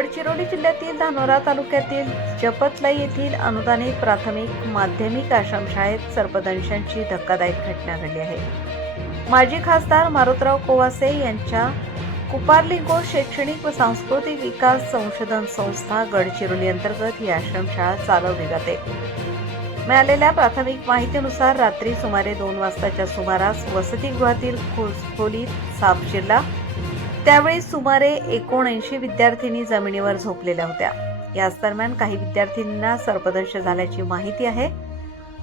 गडचिरोली जिल्ह्यातील धानोरा तालुक्यातील जपतलाई येथील अनुदानित प्राथमिक माध्यमिक आश्रमशाळेत सर्पदंशांची धक्कादायक घटना घडली आहे. माजी खासदार मारुतराव कोवासे यांच्या कुपारलिंगो शैक्षणिक व सांस्कृतिक विकास संशोधन संस्था गडचिरोली अंतर्गत ही आश्रमशाळा चालवली जाते. मिळालेल्या प्राथमिक माहितीनुसार रात्री सुमारे 2 वाजताच्या सुमारास वसतिगृहातील खोलीत साप शिरला. त्यावेळी सुमारे 79 विद्यार्थिनी जमिनीवर झोपलेल्या होत्या. याच दरम्यान काही विद्यार्थिनींना सर्पदंश झाल्याची माहिती आहे.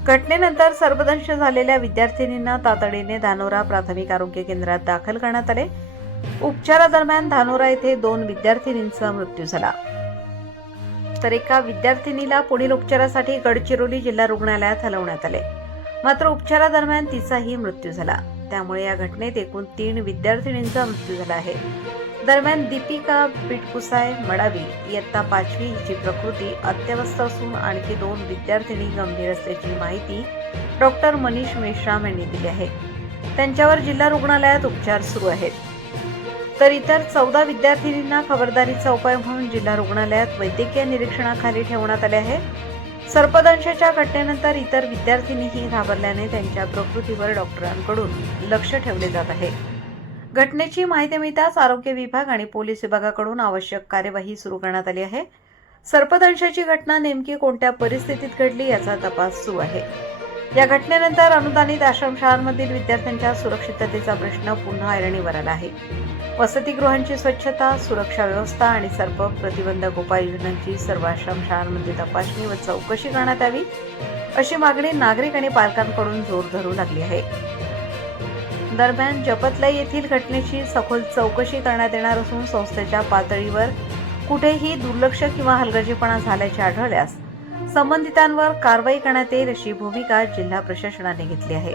घटनेनंतर सर्पदंश झालेल्या विद्यार्थिनींना तातडीने धानोरा प्राथमिक आरोग्य केंद्रात दाखल करण्यात आले. उपचारादरम्यान धानोरा येथे 2 विद्यार्थिनींचा मृत्यू झाला, तर एका विद्यार्थिनीला पुढील उपचारासाठी गडचिरोली जिल्हा रुग्णालयात हलवण्यात आले. मात्र उपचारादरम्यान तिचाही मृत्यू झाला. त्यामुळे या घटनेत एकूण 3 विद्यार्थिनींचा मृत्यू झाला आहे. दरम्यान दीपिका बिटकुसाय मडावी इयत्ता 5वी हिची प्रकृती अत्यवस्थ असून आणखी 2 विद्यार्थिनी गंभीर असल्याची माहिती डॉक्टर मनीष मेश्राम यांनी दिली आहे. त्यांच्यावर जिल्हा रुग्णालयात उपचार सुरू आहेत. तर इतर 14 विद्यार्थिनींना खबरदारीचा उपाय म्हणून जिल्हा रुग्णालयात वैद्यकीय निरीक्षणाखाली ठेवण्यात आले आहे. सर्पदंशाच्या घटनेनंतर इतर विद्यार्थिनीही घाबरल्याने त्यांच्या प्रकृतीवर डॉक्टरांकडून लक्ष ठेवले जात आहे. घटनेची माहिती मिळताच आरोग्य विभाग आणि पोलीस विभागाकडून आवश्यक कार्यवाही सुरू करण्यात आली आहे. सर्पदंशाची घटना नेमकी कोणत्या परिस्थितीत घडली याचा तपास सुरू आहे. या घटनेनंतर अनुदानित आश्रमशाळांमधील विद्यार्थ्यांच्या सुरक्षिततेचा प्रश्न पुन्हा ऐरणीवर आला आहे. वसतिगृहांची स्वच्छता, सुरक्षा व्यवस्था आणि सर्प प्रतिबंधक उपाययोजनांची सर्व आश्रमशाळांमध्ये तपासणी व चौकशी करण्यात यावी अशी मागणी नागरिक आणि पालकांकडून जोर धरू लागली आहे. दरम्यान जपतलाई येथील घटनेची सखोल चौकशी करण्यात येणार असून संस्थेच्या पातळीवर कुठेही दुर्लक्ष किंवा हलगर्जीपणा झाल्याचे आढळल्यास संबंधितांवर कारवाई करण्यात येईल अशी भूमिका जिल्हा प्रशासनाने घेतली आहे.